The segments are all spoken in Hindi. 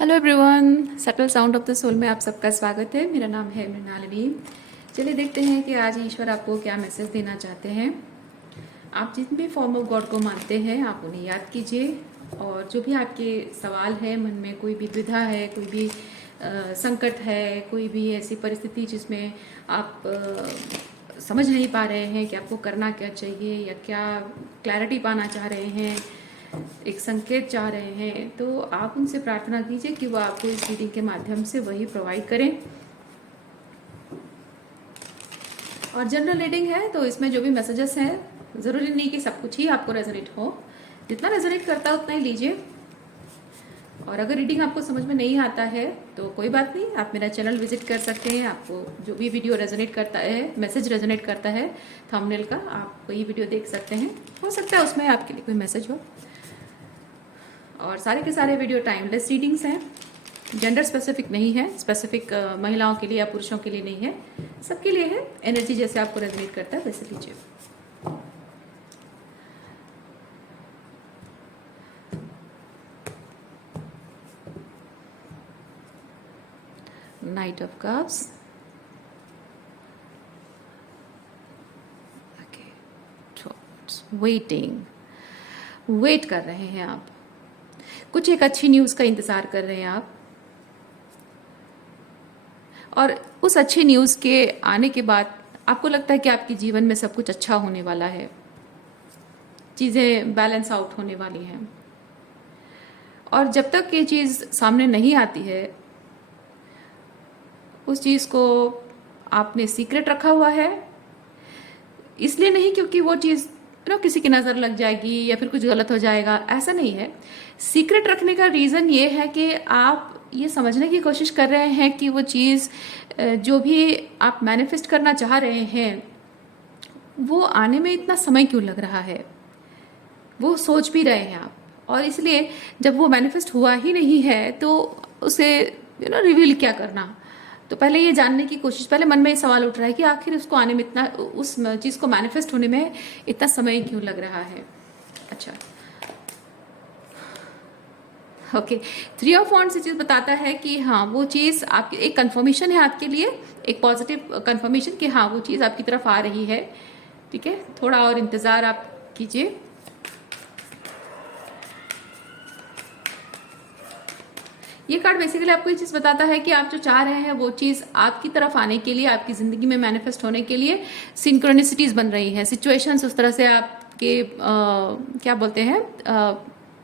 Hello everyone, subtle sound of the soul में आप सबका स्वागत है। मेरा नाम है मृणालिनी। चलिए देखते हैं कि आज ईश्वर आपको क्या मैसेज देना चाहते हैं। आप जिन भी फॉर्म ऑफ गॉड को मानते हैं आप उन्हें याद कीजिए, और जो भी आपके सवाल है, मन में कोई भी द्विधा है, कोई भी संकट है, कोई भी ऐसी परिस्थिति जिसमें आप समझ नहीं पा रहे हैं कि आपको करना क्या चाहिए या क्या क्लैरिटी पाना चाह रहे हैं, एक संकेत चाह रहे हैं, तो आप उनसे प्रार्थना कीजिए कि वो आपको इस रीडिंग के माध्यम से वही प्रोवाइड करें। और जनरल रीडिंग है तो इसमें जो भी मैसेजेस हैं, ज़रूरी नहीं कि सब कुछ ही आपको रेजोनेट हो, जितना रेजोनेट करता है उतना ही लीजिए। और अगर रीडिंग आपको समझ में नहीं आता है तो कोई बात नहीं, आप मेरा चैनल विजिट कर सकते हैं। आपको जो भी वीडियो रेजोनेट करता है, मैसेज रेजोनेट करता है थंबनेल का, आप वही वीडियो देख सकते हैं। हो सकता है उसमें आपके लिए कोई मैसेज हो। और सारे के सारे वीडियो टाइमलेस रीडिंग्स हैं, जेंडर स्पेसिफिक नहीं है, स्पेसिफिक महिलाओं के लिए या पुरुषों के लिए नहीं है, सबके लिए है। एनर्जी जैसे आपको रेजोनेट करता है वैसे लीजिए। Knight of cups, waiting, wait कर रहे हैं आप, कुछ एक अच्छी न्यूज़ का इंतज़ार कर रहे हैं आप, और उस अच्छी न्यूज़ के आने के बाद आपको लगता है कि आपके जीवन में सब कुछ अच्छा होने वाला है, चीज़ें बैलेंस आउट होने वाली हैं। और जब तक ये चीज़ सामने नहीं आती है, उस चीज़ को आपने सीक्रेट रखा हुआ है। इसलिए नहीं क्योंकि वो चीज़ किसी की नज़र लग जाएगी या फिर कुछ गलत हो जाएगा, ऐसा नहीं है। सीक्रेट रखने का रीज़न ये है कि आप ये समझने की कोशिश कर रहे हैं कि वो चीज़ जो भी आप मैनिफेस्ट करना चाह रहे हैं वो आने में इतना समय क्यों लग रहा है, वो सोच भी रहे हैं आप। और इसलिए जब वो मैनिफेस्ट हुआ ही नहीं है तो उसे रिवील क्या करना। तो पहले ये जानने की कोशिश, पहले मन में ये सवाल उठ रहा है कि आखिर उसको आने में इतना, उस चीज़ को मैनिफेस्ट होने में इतना समय क्यों लग रहा है। अच्छा, ओके, 3 ऑफ वॉन्ड्स ये चीज़ बताता है कि हाँ, वो चीज़ आपकी एक कंफर्मेशन है आपके लिए, एक पॉजिटिव कंफर्मेशन कि हाँ वो चीज़ आपकी तरफ आ रही है। ठीक है, थोड़ा और इंतज़ार आप कीजिए। ये कार्ड बेसिकली आपको ये चीज़ बताता है कि आप जो चाह रहे हैं वो चीज़ आपकी तरफ आने के लिए, आपकी ज़िंदगी में मैनिफेस्ट होने के लिए सिंक्रोनिसिटीज़ बन रही हैं, सिचुएशंस उस तरह से आपके क्या बोलते हैं,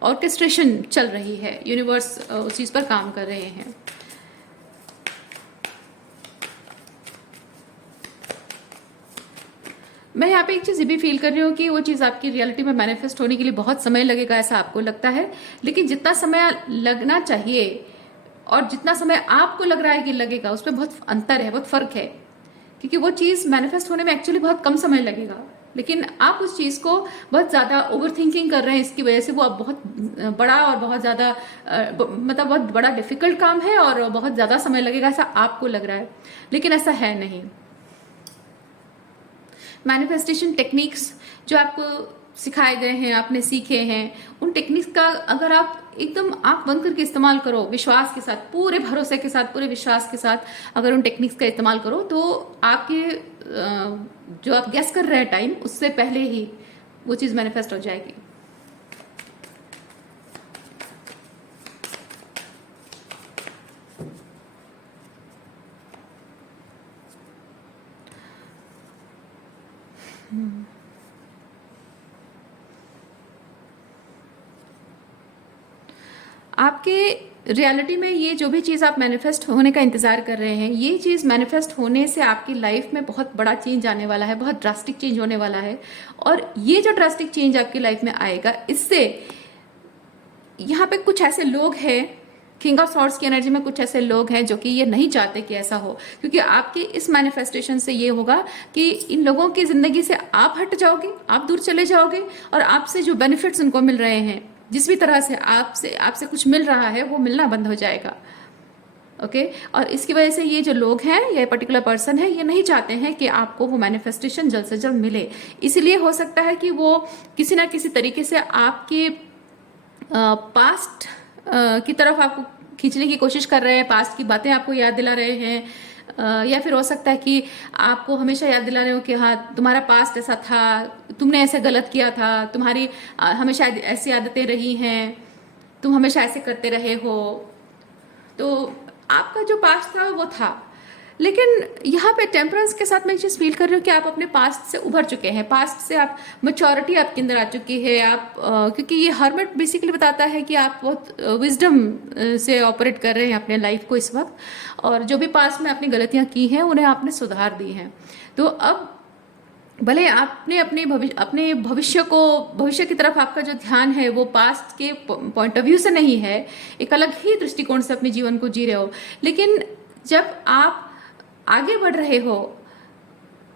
ऑर्केस्ट्रेशन चल रही है, यूनिवर्स उस चीज़ पर काम कर रहे हैं। मैं यहाँ पे एक चीज़ ये भी फील कर रही हूँ कि वो चीज़ आपकी रियलिटी में मैनिफेस्ट होने के लिए बहुत समय लगेगा, ऐसा आपको लगता है। लेकिन जितना समय लगना चाहिए और जितना समय आपको लग रहा है कि लगेगा, उसमें बहुत अंतर है, बहुत फर्क है। क्योंकि वो चीज़ मैनिफेस्ट होने में एक्चुअली बहुत कम समय लगेगा, लेकिन आप उस चीज़ को बहुत ज़्यादा ओवर थिंकिंग कर रहे हैं, इसकी वजह से वो अब बहुत बड़ा और बहुत ज़्यादा मतलब बहुत बड़ा डिफिकल्ट काम है और बहुत ज़्यादा समय लगेगा, ऐसा आपको लग रहा है, लेकिन ऐसा है नहीं। मैनिफेस्टेशन टेक्निक्स जो आपको सिखाए गए हैं, आपने सीखे हैं, उन टेक्निक्स का अगर आप एकदम आंख बंद करके इस्तेमाल करो, विश्वास के साथ, पूरे भरोसे के साथ, पूरे विश्वास के साथ अगर उन टेक्निक्स का इस्तेमाल करो, तो आपके जो आप गेस कर रहे हैं टाइम, उससे पहले ही वो चीज़ मैनिफेस्ट हो जाएगी। आपके रियलिटी में ये जो भी चीज़ आप मैनिफेस्ट होने का इंतज़ार कर रहे हैं, ये चीज़ मैनिफेस्ट होने से आपकी लाइफ में बहुत बड़ा चेंज आने वाला है, बहुत ड्रास्टिक चेंज होने वाला है। और ये जो ड्रास्टिक चेंज आपकी लाइफ में आएगा, इससे यहाँ पे कुछ ऐसे लोग हैं, किंग ऑफ सॉर्ड्स की एनर्जी में कुछ ऐसे लोग हैं जो कि ये नहीं चाहते कि ऐसा हो, क्योंकि आपकी इस मैनिफेस्टेशन से ये होगा कि इन लोगों की ज़िंदगी से आप हट जाओगे, आप दूर चले जाओगे, और आपसे जो बेनिफिट्स उनको मिल रहे हैं, जिस भी तरह से आपसे कुछ मिल रहा है, वो मिलना बंद हो जाएगा। ओके, और इसकी वजह से ये जो लोग हैं, ये पर्टिकुलर पर्सन है, ये नहीं चाहते हैं कि आपको वो मैनिफेस्टेशन जल्द से जल्द मिले। इसीलिए हो सकता है कि वो किसी ना किसी तरीके से आपके पास्ट की तरफ आपको खींचने की कोशिश कर रहे हैं, पास्ट की बातें आपको याद दिला रहे हैं, या फिर हो सकता है कि आपको हमेशा याद दिला रहे हो कि हाँ तुम्हारा पास्ट ऐसा था, तुमने ऐसे गलत किया था, तुम्हारी हमेशा ऐसी आदतें रही हैं, तुम हमेशा ऐसे करते रहे हो। तो आपका जो पास्ट था वो था, लेकिन यहाँ पे टेम्परेंस के साथ मैं एक चीज़ फील कर रही हूँ कि आप अपने पास्ट से उभर चुके हैं, पास्ट से आप मैच्योरिटी आपके अंदर आ चुकी है। आप क्योंकि ये हर्मिट बेसिकली बताता है कि आप बहुत विजडम से ऑपरेट कर रहे हैं अपने लाइफ को इस वक्त, और जो भी पास्ट में आपने गलतियाँ की हैं उन्हें आपने सुधार दी हैं। तो अब भले आपने अपने भविष्य की तरफ आपका जो ध्यान है वो पास्ट के पॉइंट ऑफ व्यू से नहीं है, एक अलग ही दृष्टिकोण से अपने जीवन को जी रहे हो, लेकिन जब आप आगे बढ़ रहे हो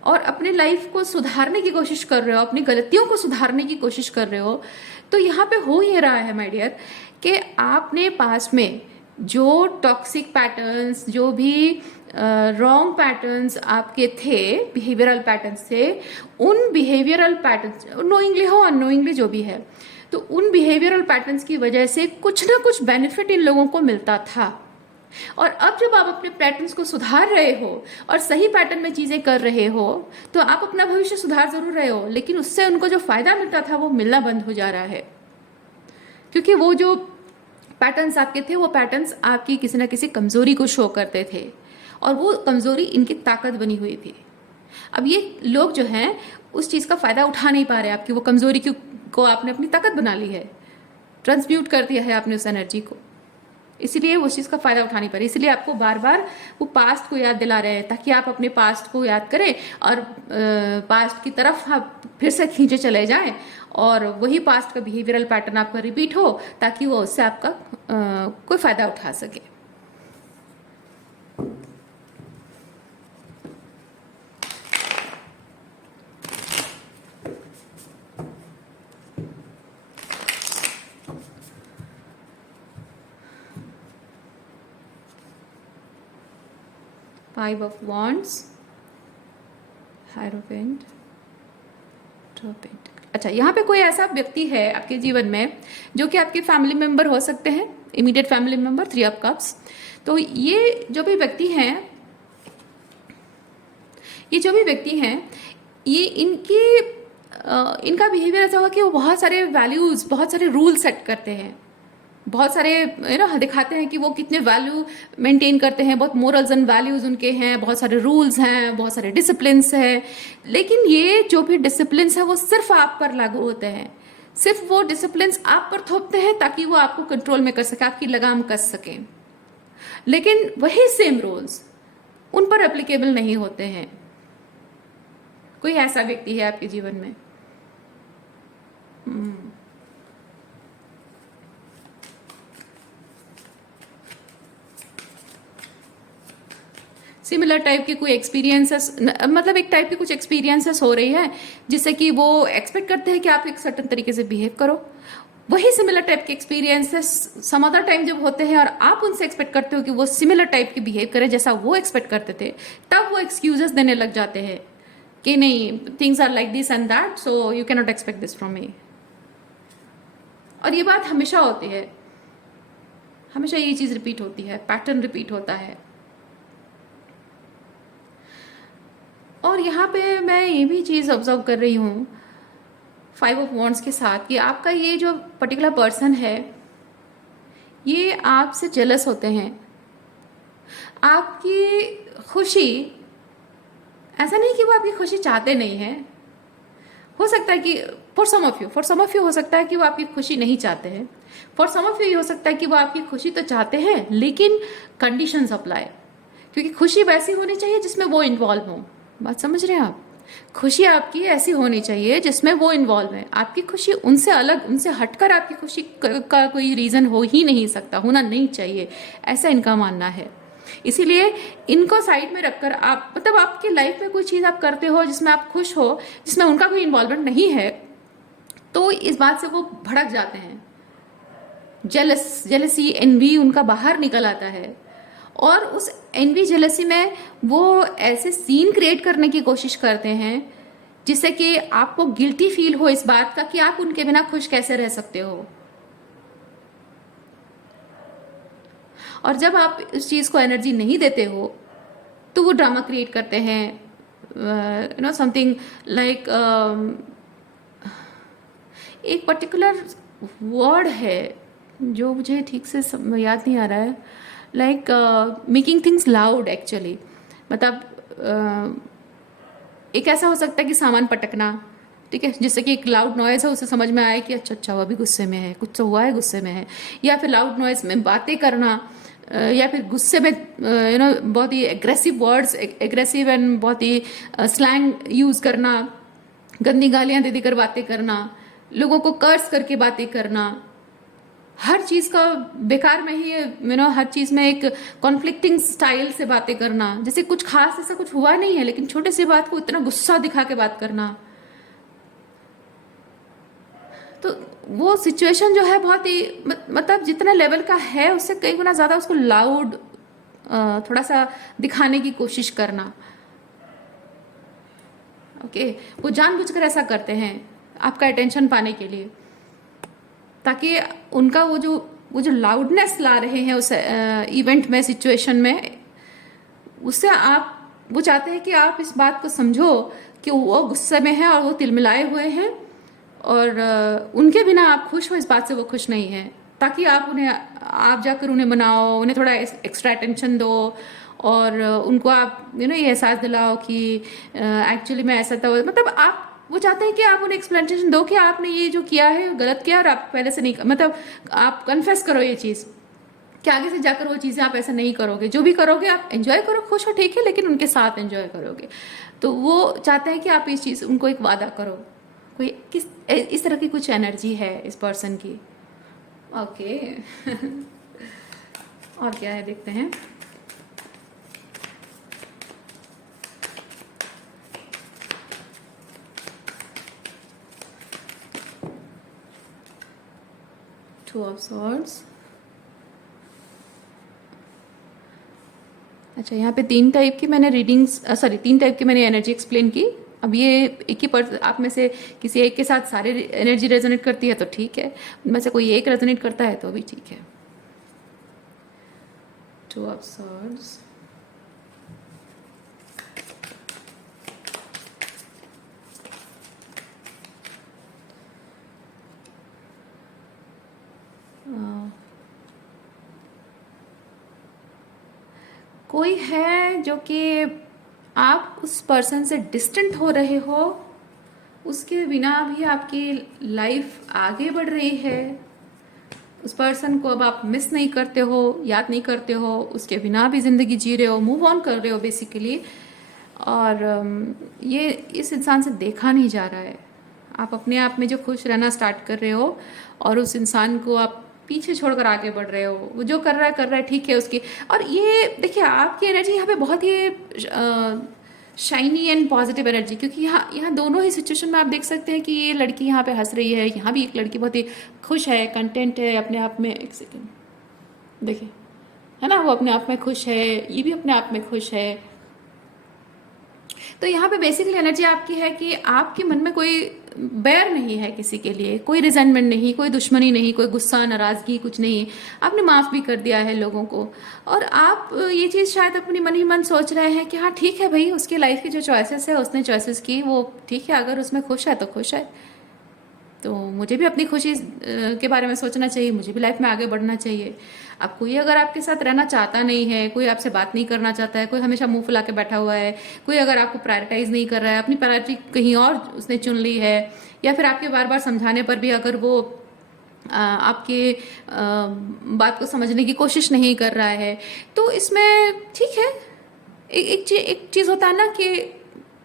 और अपने लाइफ को सुधारने की कोशिश कर रहे हो, अपनी गलतियों को सुधारने की कोशिश कर रहे हो, तो यहाँ पे हो ये रहा है माय डियर कि आपने पास्ट में जो टॉक्सिक पैटर्न्स, जो भी रॉन्ग पैटर्न्स आपके थे, बिहेवियरल पैटर्न्स थे, उन बिहेवियरल पैटर्न्स नोइंगली हो अननोइंगली जो भी है, तो उन बिहेवियरल पैटर्न्स की वजह से कुछ ना कुछ बेनिफिट इन लोगों को मिलता था। और अब जब आप अपने पैटर्न्स को सुधार रहे हो और सही पैटर्न में चीज़ें कर रहे हो, तो आप अपना भविष्य सुधार जरूर रहे हो, लेकिन उससे उनको जो फायदा मिलता था वो मिलना बंद हो जा रहा है, क्योंकि वो जो पैटर्न्स आपके थे वो पैटर्न्स आपकी किसी ना किसी कमजोरी को शो करते थे, और वो कमजोरी इनकी ताकत बनी हुई थी। अब ये लोग जो हैं उस चीज़ का फायदा उठा नहीं पा रहे, आपकी वो कमजोरी को आपने अपनी ताकत बना ली है, ट्रांसम्यूट कर दिया है आपने उस एनर्जी को, इसीलिए उस चीज़ का फायदा उठा नहीं पा रहे। इसलिए आपको बार बार वो पास्ट को याद दिला रहे हैं ताकि आप अपने पास्ट को याद करें और पास्ट की तरफ आप फिर से खींचे चले जाएं, और वही पास्ट का बिहेवियरल पैटर्न आपका रिपीट हो ताकि वो उससे आपका कोई फायदा उठा सके। Five of Wands, Hierophant, Two of Pentacles। अच्छा, यहाँ पे कोई ऐसा व्यक्ति है आपके जीवन में जो कि आपके फैमिली मेंबर हो सकते हैं, immediate family member, 3 of cups. तो ये जो भी व्यक्ति हैं, ये इनका बिहेवियर ऐसा होगा कि वो बहुत सारे वैल्यूज, बहुत सारे रूल सेट करते हैं, बहुत सारे दिखाते हैं कि वो कितने वैल्यू मेंटेन करते हैं, बहुत मोरल्स एंड वैल्यूज उनके हैं, बहुत सारे रूल्स हैं, बहुत सारे डिसिप्लिन्स हैं। लेकिन ये जो भी डिसिप्लिन्स हैं वो सिर्फ आप पर लागू होते हैं, सिर्फ वो डिसिप्लिन्स आप पर थोपते हैं ताकि वो आपको कंट्रोल में कर सके, आपकी लगाम कस सके, लेकिन वही सेम रूल्स उन पर एप्लीकेबल नहीं होते हैं। कोई ऐसा व्यक्ति है आपके जीवन में। सिमिलर टाइप के कोई एक्सपीरियंसेस, मतलब एक टाइप की कुछ एक्सपीरियंसेस हो रही है जिससे कि वो एक्सपेक्ट करते हैं कि आप एक सर्टन तरीके से बिहेव करो। वही सिमिलर टाइप के एक्सपीरियंसेस सम अदर टाइम जब होते हैं और आप उनसे एक्सपेक्ट करते हो कि वो सिमिलर टाइप के बिहेव करें जैसा वो एक्सपेक्ट करते थे, तब वो एक्सक्यूजेस देने लग जाते हैं कि नहीं, things are like this and that, so you can not expect this from me. और ये बात हमेशा होती है, हमेशा ये चीज़ रिपीट होती है, पैटर्न रिपीट होता है। और यहाँ पे मैं ये भी चीज़ ऑब्जर्व कर रही हूँ 5 ऑफ वॉन्ड्स के साथ कि आपका ये जो पर्टिकुलर पर्सन है ये आपसे जेलस होते हैं। आपकी खुशी, ऐसा नहीं कि वो आपकी खुशी चाहते नहीं हैं, हो सकता है कि फॉर सम ऑफ यू हो सकता है कि वो आपकी खुशी नहीं चाहते हैं, फॉर सम ऑफ यू ये हो सकता है कि वो आपकी खुशी तो चाहते हैं लेकिन कंडीशंस अप्लाई, क्योंकि खुशी वैसी होनी चाहिए जिसमें वो इन्वॉल्व हो। बात समझ रहे हैं आप? खुशी आपकी ऐसी होनी चाहिए जिसमें वो इन्वॉल्व है। आपकी खुशी उनसे अलग, उनसे हटकर आपकी खुशी का कोई रीज़न हो ही नहीं सकता, होना नहीं चाहिए, ऐसा इनका मानना है। इसीलिए इनको साइड में रखकर आप, मतलब आपकी लाइफ में कोई चीज़ आप करते हो जिसमें आप खुश हो, जिसमें उनका कोई इन्वॉल्वमेंट नहीं है, तो इस बात से वो भड़क जाते हैं, जेलसी, एनवी उनका बाहर निकल आता है, और उस एनवी जेलसी में वो ऐसे सीन क्रिएट करने की कोशिश करते हैं जिससे कि आपको गिल्टी फील हो इस बात का कि आप उनके बिना खुश कैसे रह सकते हो। और जब आप इस चीज़ को एनर्जी नहीं देते हो तो वो ड्रामा क्रिएट करते हैं, यू नो समथिंग लाइक, एक पर्टिकुलर वर्ड है जो मुझे ठीक से याद नहीं आ रहा है, like making things loud actually, मतलब एक ऐसा हो सकता है कि सामान पटकना, ठीक है, जिससे कि एक लाउड नॉइज़ है, उसे समझ में आए कि अच्छा अच्छा वो अभी गुस्से में है, कुछ तो हुआ है, गुस्से में है, या फिर लाउड नॉइज़ में बातें करना, या फिर गुस्से में यू नो बहुत ही एग्रेसिव वर्ड्स, एग्रेसिव एंड बहुत ही स्लैंग यूज़ करना, गंदी गालियाँ दे देकर बातें करना, लोगों को कर्स करके बातें करना, हर चीज़ का बेकार में ही यू नो हर चीज़ में एक कॉन्फ्लिक्टिंग स्टाइल से बातें करना, जैसे कुछ खास ऐसा कुछ हुआ नहीं है लेकिन छोटे सी बात को इतना गुस्सा दिखा के बात करना। तो वो सिचुएशन जो है बहुत ही मतलब जितना लेवल का है उससे कई गुना ज़्यादा उसको लाउड थोड़ा सा दिखाने की कोशिश करना। ओके, वो जानबूझकर ऐसा करते हैं आपका अटेंशन पाने के लिए, ताकि उनका वो जो लाउडनेस ला रहे हैं उस इवेंट में, सिचुएशन में, उससे आप वो चाहते हैं कि आप इस बात को समझो कि वो गुस्से में है और वो तिलमिलाए हुए हैं, और उनके बिना आप खुश हो इस बात से वो खुश नहीं है, ताकि आप जाकर उन्हें मनाओ, उन्हें थोड़ा एक्स्ट्रा अटेंशन दो, और उनको आप यू नो ये एहसास दिलाओ कि एक्चुअली मैं ऐसा था, मतलब आप वो चाहते हैं कि आप उन्हें एक्सप्लेनेशन दो कि आपने ये जो किया है गलत किया और आप पहले से नहीं, मतलब आप कन्फेस करो ये चीज़ कि आगे से जाकर वो चीज़ें आप ऐसा नहीं करोगे, जो भी करोगे आप एंजॉय करो, खुश हो, ठीक है, लेकिन उनके साथ एंजॉय करोगे। तो वो चाहते हैं कि आप इस चीज़ उनको एक वादा करो, कोई किस इस तरह की कुछ एनर्जी है इस पर्सन की। ओके और क्या है देखते हैं। Two of swords. अच्छा, यहाँ पे 3 टाइप की मैंने रीडिंग्स, सॉरी 3 टाइप की मैंने एनर्जी एक्सप्लेन की। अब ये एक ही आप में से किसी एक के साथ सारे एनर्जी रेजोनेट करती है तो ठीक है, उनमें से कोई एक रेजोनेट करता है तो भी ठीक है। 2 ऑफ सॉर्ड्स, कोई है जो कि आप उस पर्सन से डिस्टेंट हो रहे हो, उसके बिना भी आपकी लाइफ आगे बढ़ रही है, उस पर्सन को अब आप मिस नहीं करते हो, याद नहीं करते हो, उसके बिना भी ज़िंदगी जी रहे हो, मूव ऑन कर रहे हो बेसिकली, और ये इस इंसान से देखा नहीं जा रहा है। आप अपने आप में जो खुश रहना स्टार्ट कर रहे हो और उस इंसान को आप पीछे छोड़कर आगे बढ़ रहे हो, वो जो कर रहा है ठीक है उसकी। और ये देखिए आपकी एनर्जी यहाँ पे बहुत ही शाइनी एंड पॉजिटिव एनर्जी, क्योंकि यहाँ दोनों ही सिचुएशन में आप देख सकते हैं कि ये लड़की यहाँ पे हंस रही है, यहाँ भी एक लड़की बहुत ही खुश है, कंटेंट है अपने आप में। एक सेकेंड देखिए, है ना, वो अपने आप में खुश है, ये भी अपने आप में खुश है। तो यहाँ पे बेसिकली एनर्जी आपकी है कि आपके मन में कोई बैर नहीं है किसी के लिए, कोई रिजेंटमेंट नहीं, कोई दुश्मनी नहीं, कोई गुस्सा नाराज़गी कुछ नहीं, आपने माफ़ भी कर दिया है लोगों को। और आप ये चीज़ शायद अपनी मन ही मन सोच रहे हैं कि हाँ ठीक है भाई, उसकी लाइफ की जो चॉइसेस है उसने चॉइसेस की, वो ठीक है, अगर उसमें खुश है तो खुश है, तो मुझे भी अपनी खुशी के बारे में सोचना चाहिए, मुझे भी लाइफ में आगे बढ़ना चाहिए। अब कोई अगर आपके साथ रहना चाहता नहीं है, कोई आपसे बात नहीं करना चाहता है, कोई हमेशा मुंह फुला के बैठा हुआ है, कोई अगर आपको प्रायोरिटाइज नहीं कर रहा है, अपनी प्रायोरिटी कहीं और उसने चुन ली है, या फिर आपके बार बार समझाने पर भी अगर वो आपके बात को समझने की कोशिश नहीं कर रहा है, तो इसमें ठीक है। एक चीज़ होता है ना कि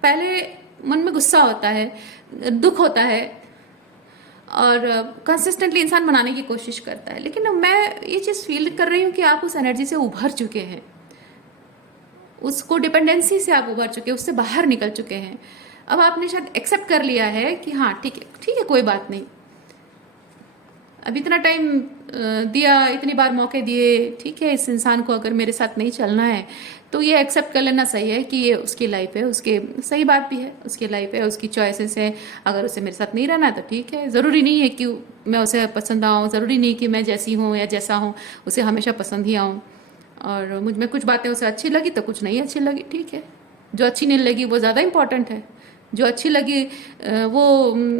पहले मन में गुस्सा होता है, दुख होता है, और कंसिस्टेंटली इंसान मनाने की कोशिश करता है, लेकिन मैं ये चीज़ फील कर रही हूँ कि आप उस एनर्जी से उभर चुके हैं, उसको डिपेंडेंसी से आप उभर चुके हैं, उससे बाहर निकल चुके हैं। अब आपने शायद एक्सेप्ट कर लिया है कि हाँ ठीक है कोई बात नहीं, अब इतना टाइम दिया, इतनी बार मौके दिए, ठीक है, इस इंसान को अगर मेरे साथ नहीं चलना है तो ये एक्सेप्ट कर लेना सही है कि ये उसकी लाइफ है, उसके सही बात भी है, उसकी लाइफ है, उसकी चॉइसेस है, अगर उसे मेरे साथ नहीं रहना है तो ठीक है। ज़रूरी नहीं है कि मैं उसे पसंद आऊँ, ज़रूरी नहीं कि मैं जैसी हूँ या जैसा हूँ उसे हमेशा पसंद ही आऊँ। और मुझ में कुछ बातें उसे अच्छी लगी तो कुछ नहीं अच्छी लगी, ठीक है। जो अच्छी नहीं लगी वो ज़्यादा इम्पॉर्टेंट है। जो अच्छी लगी वो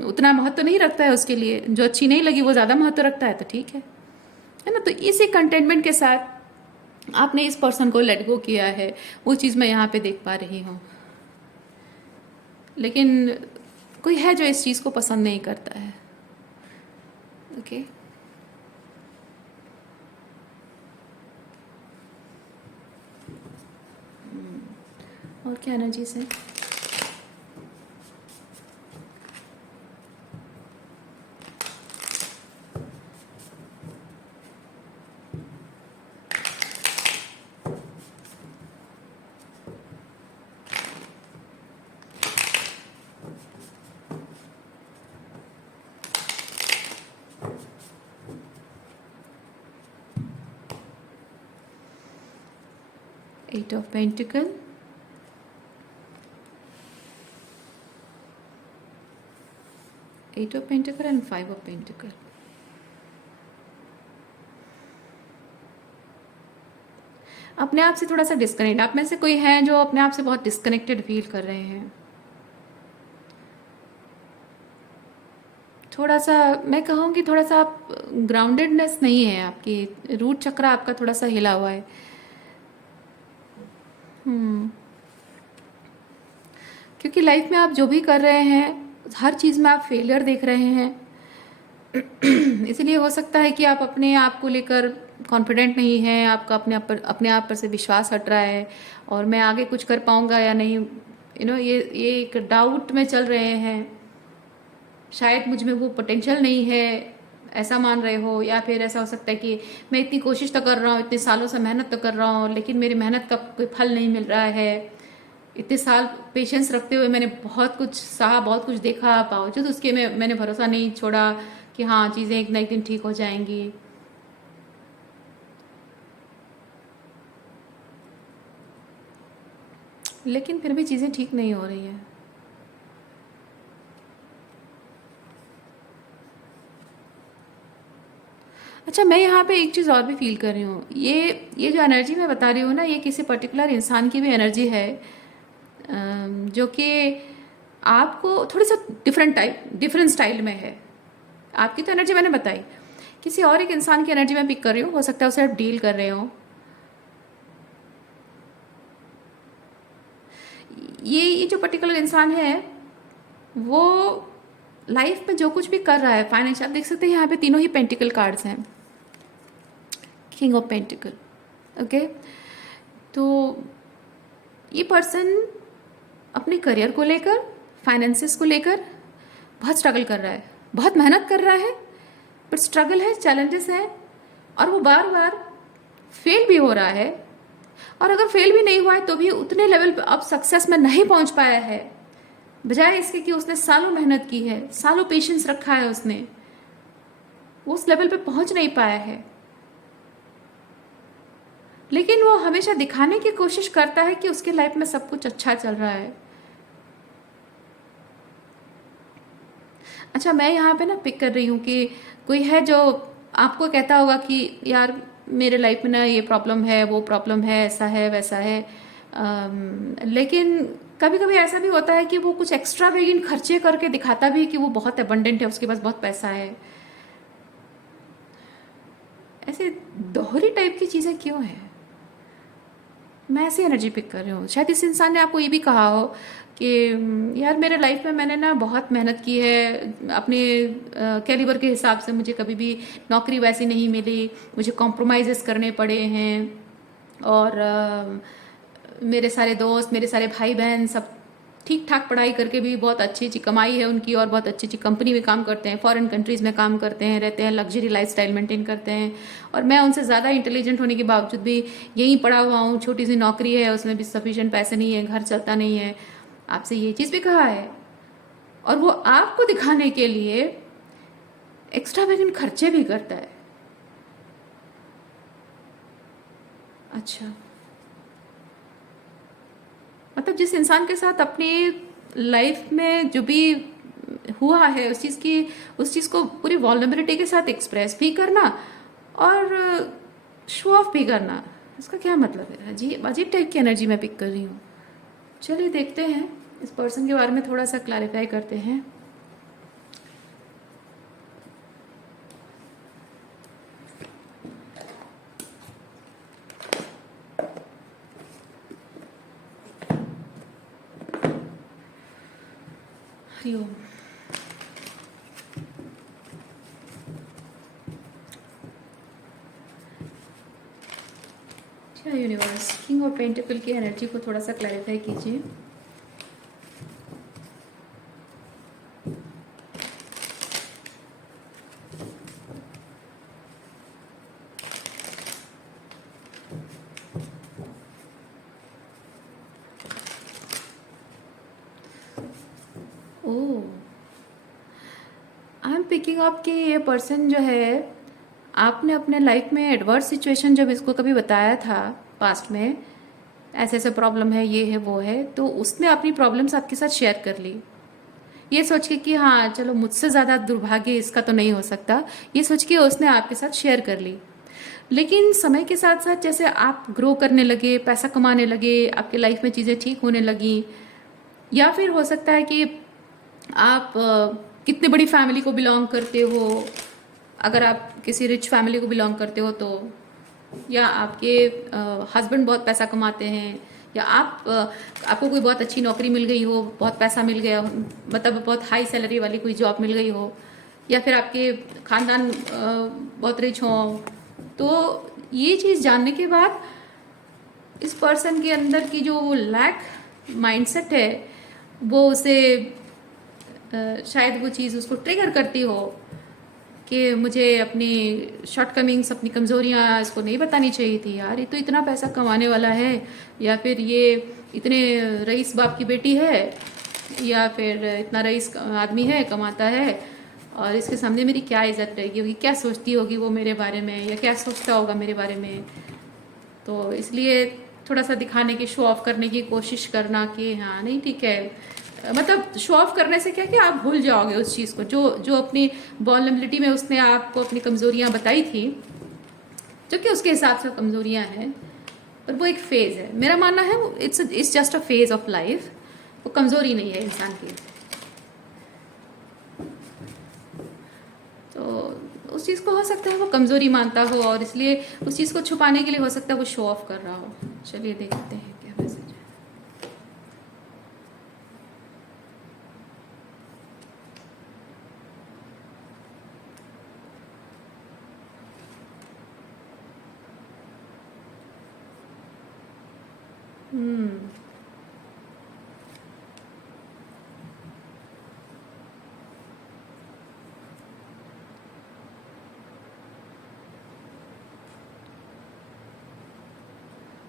उतना महत्व नहीं रखता है उसके लिए, जो अच्छी नहीं लगी वो ज़्यादा महत्व रखता है, तो ठीक है ना। तो इसी कंटेनमेंट के साथ आपने इस पर्सन को लेट गो किया है, वो चीज़ मैं यहाँ पे देख पा रही हूँ। लेकिन कोई है जो इस चीज़ को पसंद नहीं करता है। ओके, और क्या एनर्जी से 8 of Pentacle, Eight of Pentacle and 5 of Pentacle. अपने आप से थोड़ा सा डिस्कनेक्ट, आप में से कोई है जो अपने आप से बहुत डिस्कनेक्टेड फील कर रहे हैं। थोड़ा सा मैं कहूँगी, थोड़ा सा आप ग्राउंडेडनेस नहीं है, आपकी रूट चक्र आपका थोड़ा सा हिला हुआ है। क्योंकि लाइफ में आप जो भी कर रहे हैं हर चीज़ में आप फेलियर देख रहे हैं। इसलिए हो सकता है कि आप अपने आप को लेकर कॉन्फिडेंट नहीं हैं, आपका अपने आप पर से विश्वास हट रहा है, और मैं आगे कुछ कर पाऊंगा या नहीं, ये एक डाउट में चल रहे हैं। शायद मुझ में वो पोटेंशियल नहीं है, ऐसा मान रहे हो। या फिर ऐसा हो सकता है कि मैं इतनी कोशिश तो कर रहा हूँ, इतने सालों से मेहनत तो कर रहा हूँ, लेकिन मेरी मेहनत का कोई फल नहीं मिल रहा है। इतने साल पेशेंस रखते हुए मैंने बहुत कुछ सहा, बहुत कुछ देखा, बावजूद उसके मैंने भरोसा नहीं छोड़ा कि हाँ चीज़ें एक ना एक दिन ठीक हो जाएंगी। लेकिन फिर भी चीज़ें ठीक नहीं हो रही है। अच्छा, मैं यहाँ पे एक चीज़ और भी फील कर रही हूँ। ये जो एनर्जी मैं बता रही हूँ ना, ये किसी पर्टिकुलर इंसान की भी एनर्जी है, जो कि आपको थोड़ी सा डिफरेंट स्टाइल में है। आपकी तो एनर्जी मैंने बताई, किसी और एक इंसान की एनर्जी मैं पिक कर रही हूँ। हो सकता है उसे आप डील कर रहे हो। ये जो पर्टिकुलर इंसान है वो लाइफ में जो कुछ भी कर रहा है, फाइनेंशियल, देख सकते हैं यहाँ पे तीनों ही पेंटिकल कार्ड्स हैं, किंग ऑफ पेंटिकल। ओके, तो ये पर्सन अपने करियर को लेकर, फाइनेंसेस को लेकर बहुत स्ट्रगल कर रहा है, बहुत मेहनत कर रहा है, बट स्ट्रगल है, चैलेंजेस हैं, और वो बार बार फेल भी हो रहा है। और अगर फेल भी नहीं हुआ है तो भी उतने लेवल पे अब सक्सेस में नहीं पहुंच पाया है, बजाय इसके कि उसने सालों मेहनत की है, सालों पेशेंस रखा है उसने, वो उस लेवल पे पहुंच नहीं पाया है। लेकिन वो हमेशा दिखाने की कोशिश करता है कि उसके लाइफ में सब कुछ अच्छा चल रहा है। अच्छा, मैं यहाँ पे ना पिक कर रही हूँ कि कोई है जो आपको कहता होगा कि यार मेरे लाइफ में ना ये प्रॉब्लम है, वो प्रॉब्लम है, ऐसा है, वैसा है। लेकिन कभी कभी ऐसा भी होता है कि वो कुछ एक्स्ट्रा वेगिन खर्चे करके दिखाता भी कि वो बहुत एबंडेंट है, उसके पास बहुत पैसा है। ऐसे दोहरी टाइप की चीज़ें क्यों है? मैं ऐसी एनर्जी पिक कर रही हूँ। शायद इस इंसान ने आपको ये भी कहा हो कि यार मेरे लाइफ में मैंने ना बहुत मेहनत की है, अपने कैलिबर के हिसाब से मुझे कभी भी नौकरी वैसी नहीं मिली, मुझे कॉम्प्रोमाइज़ेस करने पड़े हैं, और मेरे सारे दोस्त, मेरे सारे भाई बहन सब ठीक ठाक पढ़ाई करके भी बहुत अच्छी अच्छी कमाई है उनकी, और बहुत अच्छी अच्छी कंपनी में काम करते हैं, फॉरेन कंट्रीज़ में काम करते हैं, रहते हैं, लग्जरी लाइफस्टाइल मेंटेन करते हैं। और मैं उनसे ज़्यादा इंटेलिजेंट होने के बावजूद भी यहीं पढ़ा हुआ हूँ, छोटी सी नौकरी है, उसमें भी सफिशिएंट पैसे नहीं है, घर चलता नहीं है। आपसे ये चीज़ भी कहा है, और वो आपको दिखाने के लिए एक्स्ट्रा वेगन खर्चे भी करता है। अच्छा, मतलब जिस इंसान के साथ अपनी लाइफ में जो भी हुआ है उस चीज़ को पूरी वॉल्नरेबिलिटी के साथ एक्सप्रेस भी करना और शो ऑफ भी करना, इसका क्या मतलब है? अजीब अजीब टाइप की एनर्जी मैं पिक कर रही हूँ। चलिए देखते हैं, इस पर्सन के बारे में थोड़ा सा क्लैरिफाई करते हैं। हरिओम। अच्छा यूनिवर्स, किंग ऑफ पेंटिकल की एनर्जी को थोड़ा सा क्लैरिफाई कीजिए। ओह, आई एम पिकिंग अप कि ये पर्सन जो है, आपने अपने लाइफ में एडवर्स सिचुएशन जब इसको कभी बताया था पास्ट में, ऐसे ऐसे प्रॉब्लम है, ये है वो है, तो उसने अपनी प्रॉब्लम्स आपके साथ शेयर कर ली, ये सोच के कि हाँ चलो मुझसे ज़्यादा दुर्भाग्य इसका तो नहीं हो सकता, ये सोच के उसने आपके साथ शेयर कर ली। लेकिन समय के साथ साथ जैसे आप ग्रो करने लगे, पैसा कमाने लगे, आपके लाइफ में चीज़ें ठीक होने लगी, या फिर हो सकता है कि आप कितने बड़ी फैमिली को बिलोंग करते हो, अगर आप किसी रिच फैमिली को बिलोंग करते हो तो, या आपके हस्बैंड बहुत पैसा कमाते हैं, या आपको कोई बहुत अच्छी नौकरी मिल गई हो, बहुत पैसा मिल गया हो, मतलब बहुत हाई सैलरी वाली कोई जॉब मिल गई हो, या फिर आपके खानदान बहुत रिच हो, तो ये चीज़ जानने के बाद इस पर्सन के अंदर की जो वो लैक माइंडसेट है, वो उसे शायद वो चीज़ उसको ट्रिगर करती हो कि मुझे अपनी शॉर्टकमिंग्स, अपनी कमज़ोरियाँ इसको नहीं बतानी चाहिए थी यार, ये तो इतना पैसा कमाने वाला है, या फिर ये इतने रईस बाप की बेटी है, या फिर इतना रईस आदमी है, कमाता है, और इसके सामने मेरी क्या इज्जत रहेगी होगी, क्या सोचती होगी वो मेरे बारे में, या क्या सोचता होगा मेरे बारे में। तो इसलिए थोड़ा सा दिखाने की, शो ऑफ करने की कोशिश करना कि हाँ नहीं ठीक है, मतलब शो ऑफ करने से क्या कि आप भूल जाओगे उस चीज़ को, जो जो अपनी वल्नरेबिलिटी में उसने आपको अपनी कमज़ोरियाँ बताई थी, जो कि उसके हिसाब से कमज़ोरियाँ हैं, पर वो एक फेज़ है, मेरा मानना है वो it's just a phase of life, वो कमज़ोरी नहीं है इंसान की। तो उस चीज़ को हो सकता है वो कमज़ोरी मानता हो, और इसलिए उस चीज़ को छुपाने के लिए हो सकता है वो शो ऑफ कर रहा हो। चलिए देखते हैं क्या मैसेज है।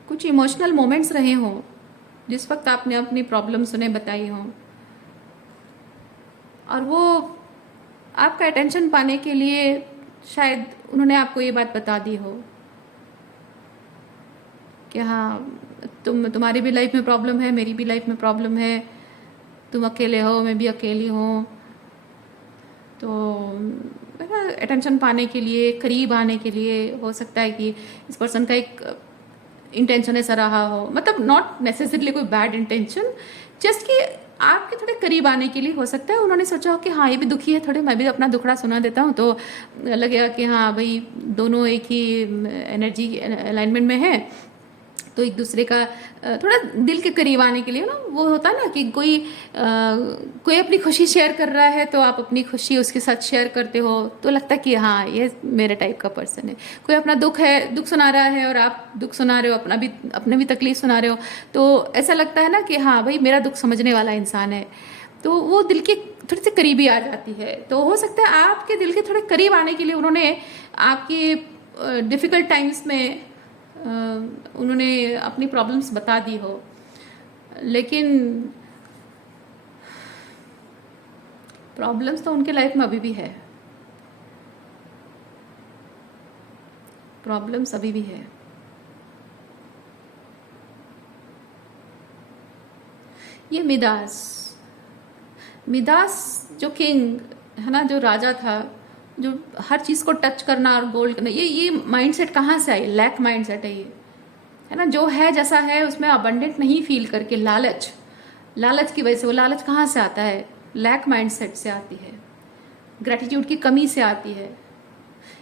कुछ इमोशनल मोमेंट्स रहे हों जिस वक्त आपने अपनी प्रॉब्लम्स उन्हें बताई हों, और वो आपका अटेंशन पाने के लिए शायद उन्होंने आपको ये बात बता दी हो कि हाँ तुम्हारी भी लाइफ में प्रॉब्लम है, मेरी भी लाइफ में प्रॉब्लम है, तुम अकेले हो, मैं भी अकेली हूँ। तो अटेंशन पाने के लिए, करीब आने के लिए, हो सकता है कि इस पर्सन का एक इंटेंशन ऐसा रहा हो, मतलब नॉट नेसेसरली कोई बैड इंटेंशन, जस्ट कि आपके थोड़े करीब आने के लिए हो सकता है उन्होंने सोचा हो कि हाँ ये भी दुखी है थोड़े, मैं भी अपना दुखड़ा सुना देता हूँ, तो लगेगा कि हाँ भाई दोनों एक ही एनर्जी अलाइनमेंट में है, तो एक दूसरे का थोड़ा दिल के करीब आने के लिए ना, वो होता है ना कि कोई अपनी खुशी शेयर कर रहा है तो आप अपनी खुशी उसके साथ शेयर करते हो, तो लगता है कि हाँ ये मेरे टाइप का पर्सन है। कोई अपना दुख है, दुख सुना रहा है और आप दुख सुना रहे हो, अपने भी तकलीफ सुना रहे हो, तो ऐसा लगता है ना कि हाँ भाई मेरा दुख समझने वाला इंसान है, तो वो दिल के थोड़ी सी करीबी आ जाती है। तो हो सकता है आपके दिल के थोड़े करीब आने के लिए उन्होंने आपके डिफ़िकल्ट टाइम्स में उन्होंने अपनी प्रॉब्लम्स बता दी हो, लेकिन प्रॉब्लम्स तो उनके लाइफ में अभी भी है, प्रॉब्लम्स अभी भी है। ये मिदास जो किंग है ना, जो राजा था, जो हर चीज़ को टच करना और गोल्ड करना, ये माइंडसेट कहाँ से आई? लैक माइंडसेट है ये। है ना, जो है जैसा है उसमें अबंडेंट नहीं फील करके लालच, लालच की वजह से, वो लालच कहाँ से आता है? लैक माइंडसेट से आती है, ग्रेटिट्यूड की कमी से आती है।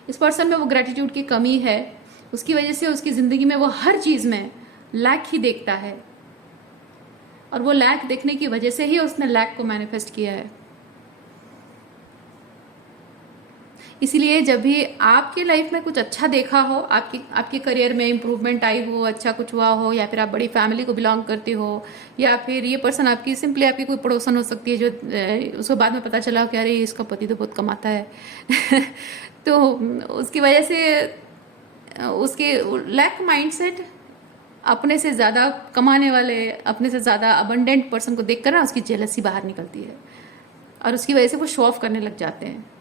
इस पर्सन में वो ग्रेटिट्यूड की कमी है, उसकी वजह से उसकी ज़िंदगी में वो हर चीज़ में लैक ही देखता है, और वो लैक देखने की वजह से ही उसने लैक को मैनिफेस्ट किया है। इसीलिए जब भी आपके लाइफ में कुछ अच्छा देखा हो, आपकी आपके करियर में इम्प्रूवमेंट आई हो, अच्छा कुछ हुआ हो, या फिर आप बड़ी फैमिली को बिलोंग करती हो, या फिर ये पर्सन आपकी सिंपली आपकी कोई पड़ोसन हो सकती है जो उसको बाद में पता चला कि अरे इसका पति तो बहुत कमाता है तो उसकी वजह से उसके लैक माइंडसेट, अपने से ज़्यादा कमाने वाले, अपने से ज़्यादा अबंडेंट पर्सन को देखकर ना उसकी जेलसी बाहर निकलती है, और उसकी वजह से वो शो ऑफ करने लग जाते हैं।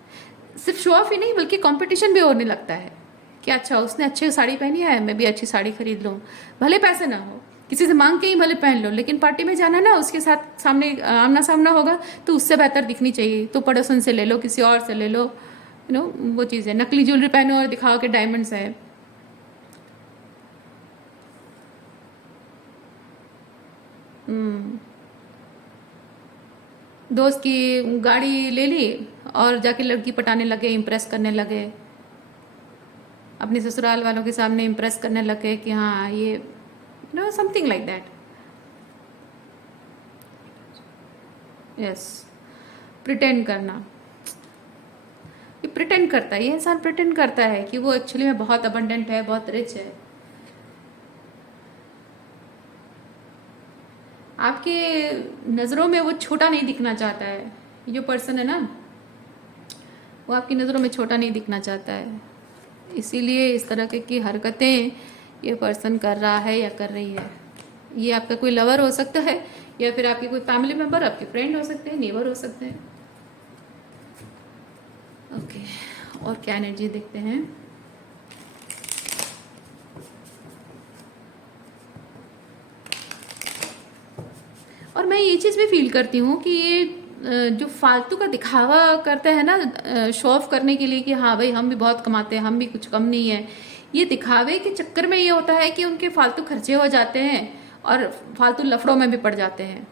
सिर्फ शो ऑफ ही नहीं बल्कि कंपटीशन भी होने लगता है कि अच्छा उसने अच्छी साड़ी पहनी है, मैं भी अच्छी साड़ी खरीद लूँ, भले पैसे ना हो, किसी से मांग के ही भले पहन लो, लेकिन पार्टी में जाना ना, उसके साथ सामने आमना सामना होगा तो उससे बेहतर दिखनी चाहिए, तो पड़ोसन से ले लो, किसी और से ले लो, यू नो वो चीज़ है। नकली ज्वेलरी पहनो और दिखाओ के डायमंड्स है। दोस्त की गाड़ी ले ली और जाके लड़की पटाने लगे, इम्प्रेस करने लगे, अपने ससुराल वालों के सामने इम्प्रेस करने लगे कि हाँ ये know something like that. Yes, pretend करना, ये प्रिटेंड करता है, ये इंसान प्रिटेंड करता है कि वो एक्चुअली में बहुत अबंडेंट है, बहुत रिच है। आपके नज़रों में वो छोटा नहीं दिखना चाहता है, ये जो पर्सन है ना, वो आपकी नज़रों में छोटा नहीं दिखना चाहता है, इसीलिए इस तरह की हरकतें ये पर्सन कर रहा है या कर रही है। ये आपका कोई लवर हो सकता है, या फिर आपके कोई फैमिली मेम्बर, आपके फ्रेंड हो सकते हैं, नेबर हो सकते हैं। ओके, और क्या एनर्जी देखते हैं। और मैं ये चीज़ भी फील करती हूँ कि ये जो फालतू का दिखावा करते हैं ना, शो ऑफ करने के लिए कि हाँ भाई हम भी बहुत कमाते हैं, हम भी कुछ कम नहीं है, ये दिखावे के चक्कर में ये होता है कि उनके फालतू खर्चे हो जाते हैं और फालतू लफड़ों में भी पड़ जाते हैं,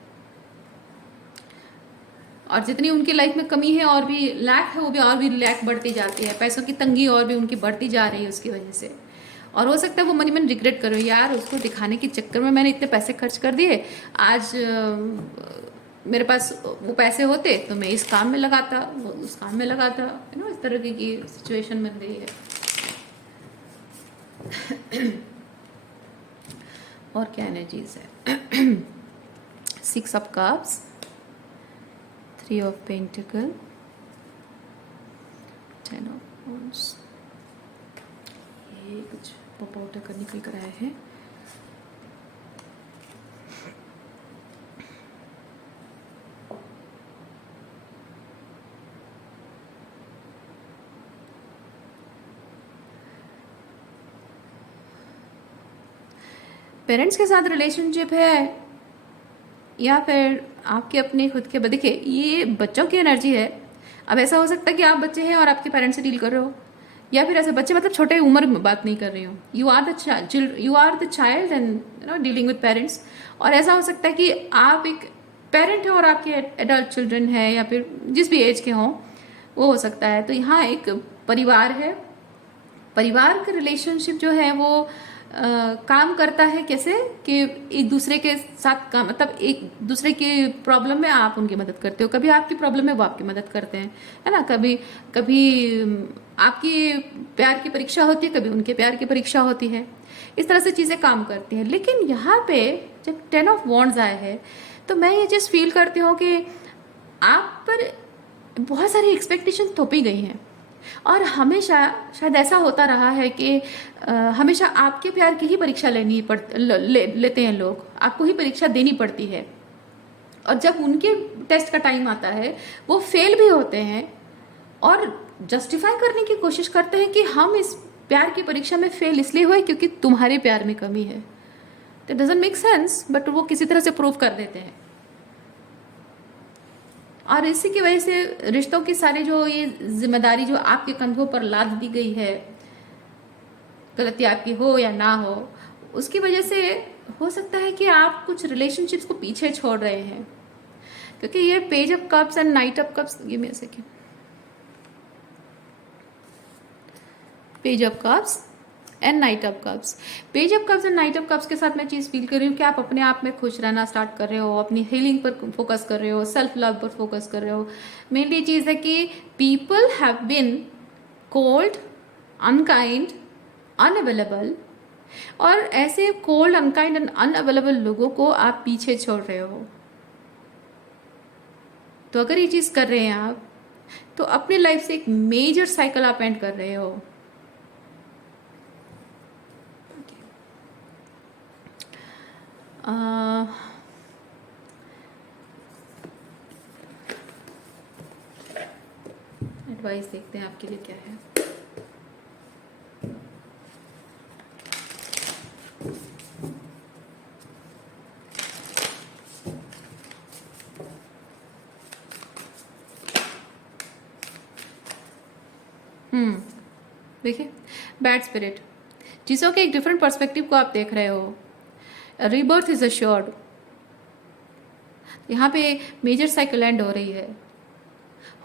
और जितनी उनकी लाइफ में कमी है और भी लैक है, वो भी और भी लैक बढ़ती जाती है, पैसों की तंगी और भी उनकी बढ़ती जा रही है उसकी वजह से। और हो सकता है वो मन रिग्रेट करो, यार उसको दिखाने के चक्कर में मैंने इतने पैसे खर्च कर दिए, आज मेरे पास वो पैसे होते तो मैं इस काम में लगाता, वो उस काम में लगाता, यू नो इस तरह की सिचुएशन बन गई है। और क्या एनर्जीज है। 6 of cups, 3 of pentacle, 10 of wands। ये कुछ पॉप आउट कर निकल कर आए हैं। पेरेंट्स के साथ रिलेशनशिप है, या फिर आपके अपने खुद के, देखिए ये बच्चों की एनर्जी है। अब ऐसा हो सकता है कि आप बच्चे हैं और आपके पेरेंट्स से डील कर रहे हो, या फिर ऐसे बच्चे मतलब छोटे उम्र में बात नहीं कर रही हूँ, you are the child and you know dealing with parents. और ऐसा हो सकता है कि आप एक पेरेंट हो और आपके एडल्ट चिल्ड्रन है, या फिर जिस भी एज के हों वो हो सकता है। तो यहाँ एक परिवार है, परिवार का रिलेशनशिप जो है वो काम करता है कैसे कि एक दूसरे के साथ काम, मतलब एक दूसरे की प्रॉब्लम में आप उनकी मदद करते हो, कभी आपकी प्रॉब्लम में वो आपकी मदद करते हैं, है ना। कभी कभी आपकी प्यार की परीक्षा होती है, कभी उनके प्यार की परीक्षा होती है, इस तरह से चीज़ें काम करती हैं। लेकिन यहाँ पे जब 10 ऑफ वॉन्ड्स आए हैं तो मैं ये चीज़ फील करती हूँ कि आप पर बहुत सारी एक्सपेक्टेशन थोपी गई हैं, और हमेशा शायद ऐसा होता रहा है कि हमेशा आपके प्यार की ही परीक्षा लेते हैं लोग, आपको ही परीक्षा देनी पड़ती है, और जब उनके टेस्ट का टाइम आता है वो फेल भी होते हैं और जस्टिफाई करने की कोशिश करते हैं कि हम इस प्यार की परीक्षा में फेल इसलिए हुए क्योंकि तुम्हारे प्यार में कमी है। It doesn't make sense, but वो किसी तरह से प्रूव कर देते हैं, और इसी की वजह से रिश्तों की सारी जो ये जिम्मेदारी जो आपके कंधों पर लाद दी गई है, गलती आपकी हो या ना हो, उसकी वजह से हो सकता है कि आप कुछ रिलेशनशिप्स को पीछे छोड़ रहे हैं, क्योंकि ये page of cups and night of cups, give me a second, page of cups and night of cups, page of cups and night of cups के साथ मैं चीज़ फील कर रही हूँ कि आप अपने आप में खुश रहना स्टार्ट कर रहे हो, अपनी हीलिंग पर फोकस कर रहे हो, सेल्फ लव पर फोकस कर रहे हो। मेनली चीज़ है कि people have been cold, unkind, unavailable, और ऐसे कोल्ड, अनकाइंड एंड अनअवेलेबल लोगों को आप पीछे छोड़ रहे हो। तो अगर ये चीज़ कर रहे हैं आप, तो अपनी लाइफ से एक मेजर साइकिल आप एंड कर रहे हो। एडवाइस देखते हैं आपके लिए क्या है। देखिए, बैड स्पिरिट, चीज़ों के एक डिफरेंट पर्सपेक्टिव को आप देख रहे हो। रीबर्थ इज अश्योर्ड, यहाँ पे मेजर साइकिल एंड हो रही है।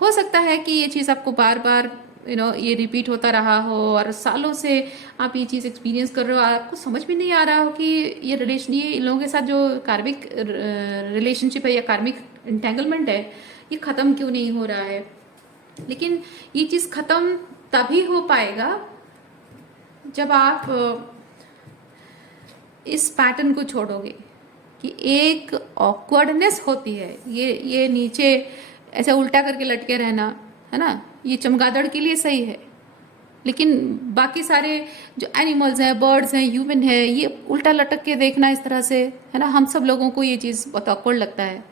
हो सकता है कि ये चीज़ आपको बार बार ये रिपीट होता रहा हो और सालों से आप ये चीज़ एक्सपीरियंस कर रहे हो, आपको समझ में नहीं आ रहा हो कि ये रिलेशन, ये इन लोगों के साथ जो कार्मिक रिलेशनशिप है या कार्मिक इंटेंगलमेंट है, ये ख़त्म क्यों नहीं हो रहा है। लेकिन ये चीज़ ख़त्म तभी हो पाएगा जब आप इस पैटर्न को छोड़ोगे कि एक ऑकवर्डनेस होती है, ये नीचे ऐसे उल्टा करके लटके रहना, है ना, ये चमगादड़ के लिए सही है, लेकिन बाकी सारे जो एनिमल्स हैं, बर्ड्स हैं, ह्यूमन है, ये उल्टा लटक के देखना इस तरह से, है ना, हम सब लोगों को ये चीज़ बहुत ऑकवर्ड लगता है।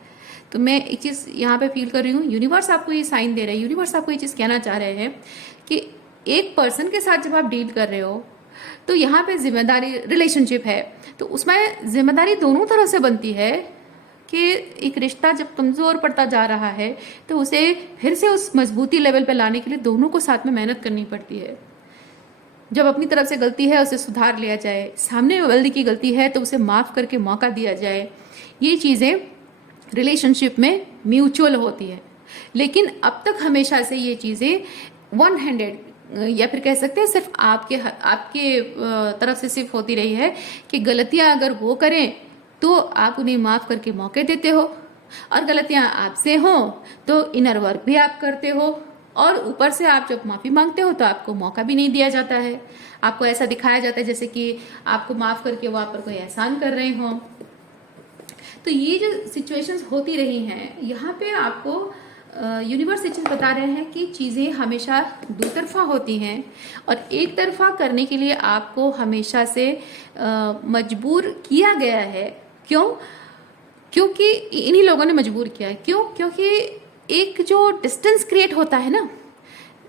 तो मैं एक चीज़ यहाँ पे फील कर रही हूँ, यूनिवर्स आपको ये साइन दे रहा है, यूनिवर्स आपको ये चीज़ कहना चाह रहे हैं कि एक पर्सन के साथ जब आप डील कर रहे हो, तो यहाँ पे जिम्मेदारी, रिलेशनशिप है तो उसमें जिम्मेदारी दोनों तरह से बनती है कि एक रिश्ता जब कमज़ोर पड़ता जा रहा है तो उसे फिर से उस मजबूती लेवल पे लाने के लिए दोनों को साथ में मेहनत करनी पड़ती है। जब अपनी तरफ से गलती है उसे सुधार लिया जाए, सामने वाले की गलती है तो उसे माफ़ करके मौका दिया जाए। ये चीज़ें रिलेशनशिप में म्यूचुअल होती है। लेकिन अब तक हमेशा से ये चीज़ें वन हैंडेड, या फिर कह सकते हैं सिर्फ आपके तरफ से सिर्फ होती रही है कि गलतियां अगर वो करें तो आप उन्हें माफ़ करके मौके देते हो, और गलतियां आपसे हों तो इनर वर्क भी आप करते हो, और ऊपर से आप जब माफ़ी मांगते हो तो आपको मौका भी नहीं दिया जाता है। आपको ऐसा दिखाया जाता है जैसे कि आपको माफ़ करके वो आप पर कोई एहसान कर रहे हों। तो ये जो सिचुएशंस होती रही हैं, यहाँ पे आपको यूनिवर्स ये चीज़ बता रहे हैं कि चीज़ें हमेशा दो तरफा होती हैं, और एक तरफा करने के लिए आपको हमेशा से मजबूर किया गया है। क्यों? क्योंकि इन्हीं लोगों ने मजबूर किया है। क्यों? क्योंकि एक जो डिस्टेंस क्रिएट होता है ना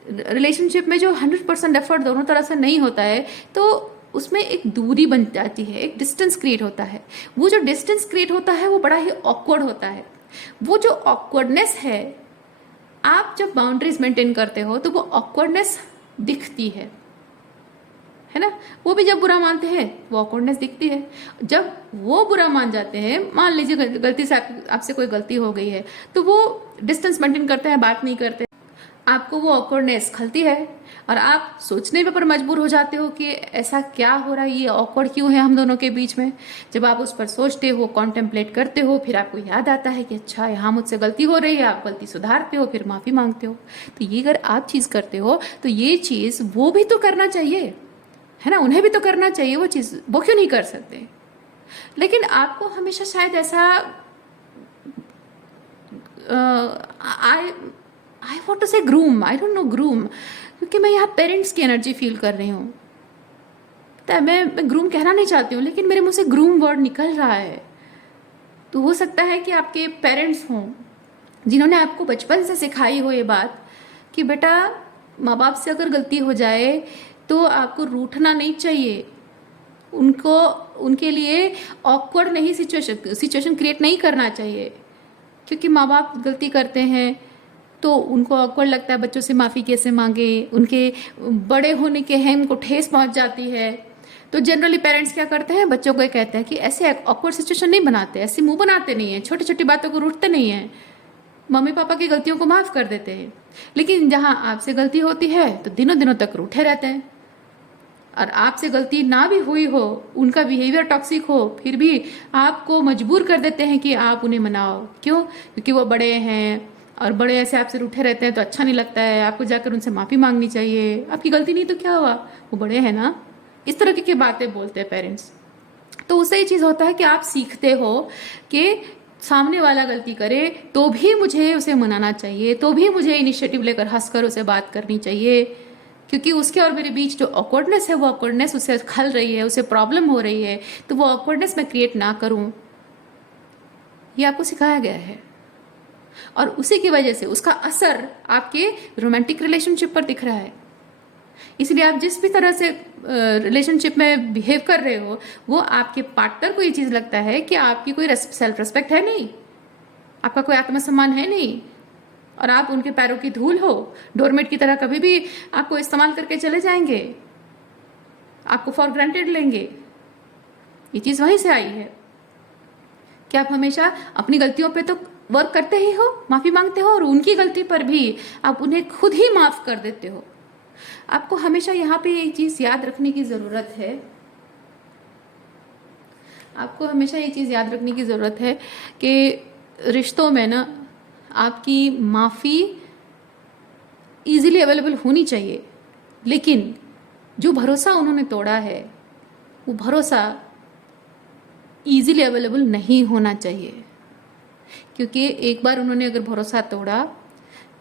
रिलेशनशिप में, जो 100% एफर्ट दोनों तरह से नहीं होता है, तो उसमें एक दूरी बन जाती है, एक डिस्टेंस क्रिएट होता है। वो जो डिस्टेंस क्रिएट होता है वो बड़ा ही ऑकवर्ड होता है। वो जो ऑकवर्डनेस है, आप जब बाउंड्रीज मेंटेन करते हो तो वो ऑकवर्डनेस दिखती है ना। वो भी जब बुरा मानते हैं वो ऑकवर्डनेस दिखती है। जब वो बुरा मान जाते हैं, मान लीजिए गलती से आपसे कोई गलती हो गई है, तो वो डिस्टेंस मेंटेन करते हैं, बात नहीं करते, आपको वो ऑकवर्डनेस खलती है और आप सोचने पर मजबूर हो जाते हो कि ऐसा क्या हो रहा है, ये ऑकवर्ड क्यों है हम दोनों के बीच में। जब आप उस पर सोचते हो, कॉन्टेम्पलेट करते हो, फिर आपको याद आता है कि अच्छा यहाँ मुझसे गलती हो रही है, आप गलती सुधारते हो, फिर माफ़ी मांगते हो। तो ये अगर आप चीज़ करते हो तो ये चीज़ वो भी तो करना चाहिए, है ना, उन्हें भी तो करना चाहिए वो चीज़, वो क्यों नहीं कर सकते। लेकिन आपको हमेशा शायद ऐसा आई वॉन्ट टू से groom, I don't know groom, क्योंकि मैं यहाँ पेरेंट्स की एनर्जी फील कर रही हूँ। तो मैं ग्रूम कहना नहीं चाहती हूँ, लेकिन मेरे मुंह से ग्रूम वर्ड निकल रहा है। तो हो सकता है कि आपके पेरेंट्स हों जिन्होंने आपको बचपन से सिखाई हो ये बात कि बेटा माँ बाप से अगर गलती हो जाए तो आपको रूठना नहीं चाहिए, उनको उनके लिए ऑकवर्ड नहीं सिचुएशन क्रिएट नहीं करना चाहिए, क्योंकि माँ बाप गलती करते हैं तो उनको ऑकवर्ड लगता है बच्चों से माफ़ी कैसे मांगे, उनके बड़े होने के हैं उनको ठेस पहुंच जाती है। तो जनरली पेरेंट्स क्या करते हैं, बच्चों को ये कहते हैं कि ऐसे ऑकवर्ड सिचुएशन नहीं बनाते, ऐसे मुंह बनाते नहीं है, छोटी छोटी बातों को रूठते नहीं है, मम्मी पापा की गलतियों को माफ कर देते हैं। लेकिन जहां आपसे गलती होती है तो दिनों दिनों तक रूठे रहते हैं। और आपसे गलती ना भी हुई हो, उनका बिहेवियर टॉक्सिक हो, फिर भी आपको मजबूर कर देते हैं कि आप उन्हें मनाओ। क्यों? क्योंकि वो बड़े हैं और बड़े ऐसे आपसे रूठे रहते हैं तो अच्छा नहीं लगता है, आपको जाकर उनसे माफ़ी मांगनी चाहिए, आपकी गलती नहीं तो क्या हुआ, वो बड़े हैं ना। इस तरह की बातें बोलते हैं पेरेंट्स। तो उससे ये चीज़ होता है कि आप सीखते हो कि सामने वाला गलती करे तो भी मुझे उसे मनाना चाहिए, तो भी मुझे इनिशिएटिव लेकर हंसकर उसे बात करनी चाहिए, क्योंकि उसके और मेरे बीच जो ऑकवर्डनेस है वो ऑकवर्डनेस उसे खल रही है, उसे प्रॉब्लम हो रही है, तो वो ऑकवर्डनेस मैं क्रिएट ना करूं। ये आपको सिखाया गया है और उसी की वजह से उसका असर आपके रोमांटिक रिलेशनशिप पर दिख रहा है। इसलिए आप जिस भी तरह से रिलेशनशिप में बिहेव कर रहे हो, वो आपके पार्टनर को ये चीज़ लगता है कि आपकी कोई सेल्फ रिस्पेक्ट है नहीं, आपका कोई आत्मसम्मान है नहीं, और आप उनके पैरों की धूल हो, डोरमेट की तरह कभी भी आपको इस्तेमाल करके चले जाएंगे, आपको फॉर ग्रांटेड लेंगे। ये चीज़ वहीं से आई है कि आप हमेशा अपनी गलतियों पे तो वर्क करते ही हो, माफ़ी मांगते हो, और उनकी गलती पर भी आप उन्हें खुद ही माफ़ कर देते हो। आपको हमेशा यहाँ पे एक चीज़ याद रखने की ज़रूरत है, आपको हमेशा ये चीज़ याद रखने की ज़रूरत है कि रिश्तों में ना आपकी माफ़ी इजीली अवेलेबल होनी चाहिए, लेकिन जो भरोसा उन्होंने तोड़ा है वो भरोसा इजीली अवेलेबल नहीं होना चाहिए। क्योंकि एक बार उन्होंने अगर भरोसा तोड़ा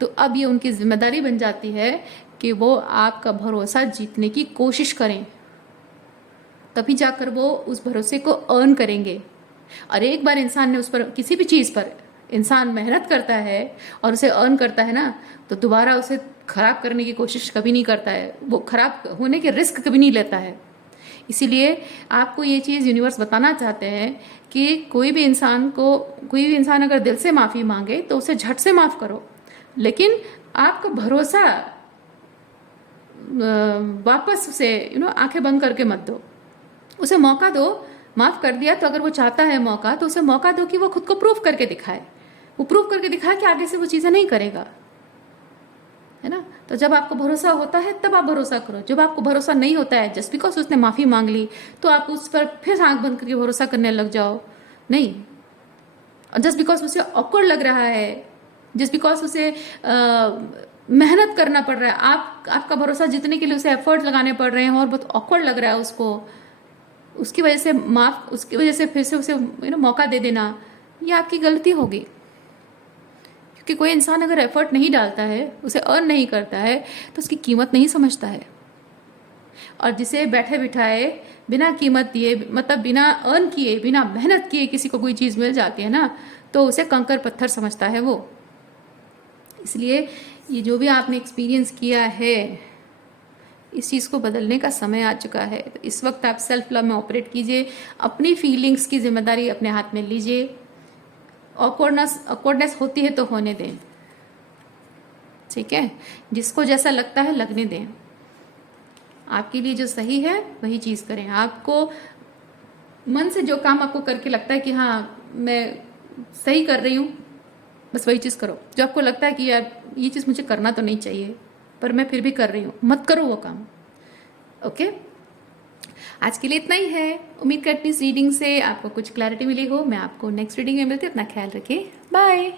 तो अब ये उनकी जिम्मेदारी बन जाती है कि वो आपका भरोसा जीतने की कोशिश करें, तभी जाकर वो उस भरोसे को अर्न करेंगे। और एक बार इंसान ने उस पर, किसी भी चीज़ पर इंसान मेहनत करता है और उसे अर्न करता है ना, तो दोबारा उसे खराब करने की कोशिश कभी नहीं करता है, वो खराब होने के रिस्क कभी नहीं लेता है। इसीलिए आपको ये चीज़ यूनिवर्स बताना चाहते हैं कि कोई भी इंसान अगर दिल से माफ़ी मांगे तो उसे झट से माफ़ करो, लेकिन आपका भरोसा वापस उसे आंखें बंद करके मत दो, उसे मौका दो। माफ़ कर दिया तो अगर वो चाहता है मौका, तो उसे मौका दो कि वो खुद को प्रूव करके दिखाए, वो प्रूव करके दिखाए कि आगे से वो चीज़ें नहीं करेगा, है ना। तो जब आपको भरोसा होता है तब आप भरोसा करो। जब आपको भरोसा नहीं होता है, जस्ट बिकॉज उसने माफ़ी मांग ली तो आप उस पर फिर आंख बंद करके भरोसा करने लग जाओ, नहीं। और जस्ट बिकॉज उसे ऑकवर्ड लग रहा है, जस्ट बिकॉज उसे मेहनत करना पड़ रहा है, आपका भरोसा जीतने के लिए उसे एफर्ट लगाने पड़ रहे हैं और बहुत ऑकवर्ड लग रहा है उसको, उसकी वजह से फिर से उसे मौका दे देना, ये आपकी गलती होगी। क्योंकि कोई इंसान अगर एफर्ट नहीं डालता है, उसे अर्न नहीं करता है, तो उसकी कीमत नहीं समझता है। और जिसे बैठे बिठाए बिना कीमत दिए, मतलब बिना अर्न किए, बिना मेहनत किए किसी को कोई चीज़ मिल जाती है ना, तो उसे कंकर पत्थर समझता है वो। इसलिए ये जो भी आपने एक्सपीरियंस किया है, इस चीज़ को बदलने का समय आ चुका है। तो इस वक्त आप सेल्फ लव में ऑपरेट कीजिए, अपनी फीलिंग्स की जिम्मेदारी अपने हाथ में लीजिए। ऑकवर्डनेस होती है तो होने दें, ठीक है, जिसको जैसा लगता है लगने दें। आपके लिए जो सही है वही चीज़ करें। आपको मन से जो काम आपको करके लगता है कि हाँ मैं सही कर रही हूँ, बस वही चीज़ करो। जो आपको लगता है कि यार ये चीज़ मुझे करना तो नहीं चाहिए पर मैं फिर भी कर रही हूँ, मत करो वो काम। ओके, आज के लिए इतना ही है। उम्मीद करती हूँ इस रीडिंग से आपको कुछ क्लैरिटी मिली हो। मैं आपको नेक्स्ट रीडिंग में मिलती हूँ। अपना ख्याल रखिए, बाय।